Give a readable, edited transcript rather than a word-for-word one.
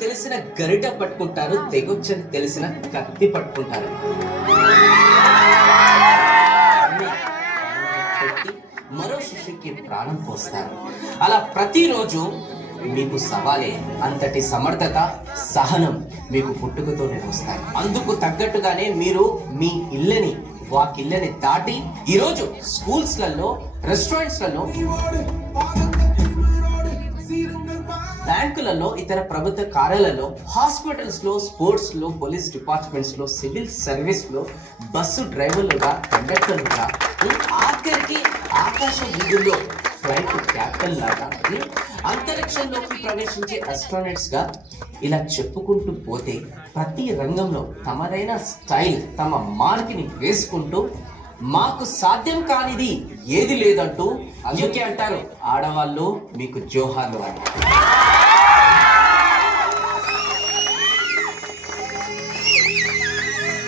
తెలిసిన గరిట పట్టుకుంటారు, తెగొచ్చని తెలిసిన కత్తి పట్టుకుంటారు. మరో శిష్యుకి ప్రాణం పోస్తారు. అలా ప్రతిరోజు మీకు సవాలే. అంతటి సమర్థత, సహనం మీకు పుట్టుకతోనే వస్తాయి. అందుకు తగ్గట్టుగానే మీరు మీ ఇళ్ళని, వాకిళ్ళని దాటి ఈరోజు స్కూల్స్లలో, రెస్టారెంట్స్లలో, బ్యాంకులలో, ఇతర ప్రభుత్వ కార్యాలయాల్లో, హాస్పిటల్స్ లో, స్పోర్ట్స్ లో, పోలీస్ డిపార్ట్మెంట్స్ లో, సివిల్ సర్వీస్ లో, బస్సు డ్రైవర్లుగా, కండక్టర్లుగా, ఆఖరికి ఆకాశ వీధుల్లో ఫ్లైట్ క్యాప్టెన్ లాగా, అంతరిక్షంలోకి ప్రవేశించే ఆస్ట్రోనట్స్ గా, ఇలా చెప్పుకుంటూ పోతే ప్రతి రంగంలో తమదైన స్టైల్, తమ మార్క్ని వేసుకుంటూ మాకు సాధ్యం కానిది ఏది లేదంటూ అందుకే అంటారు ఆడవాళ్ళు మీకు జోహార్లు అని.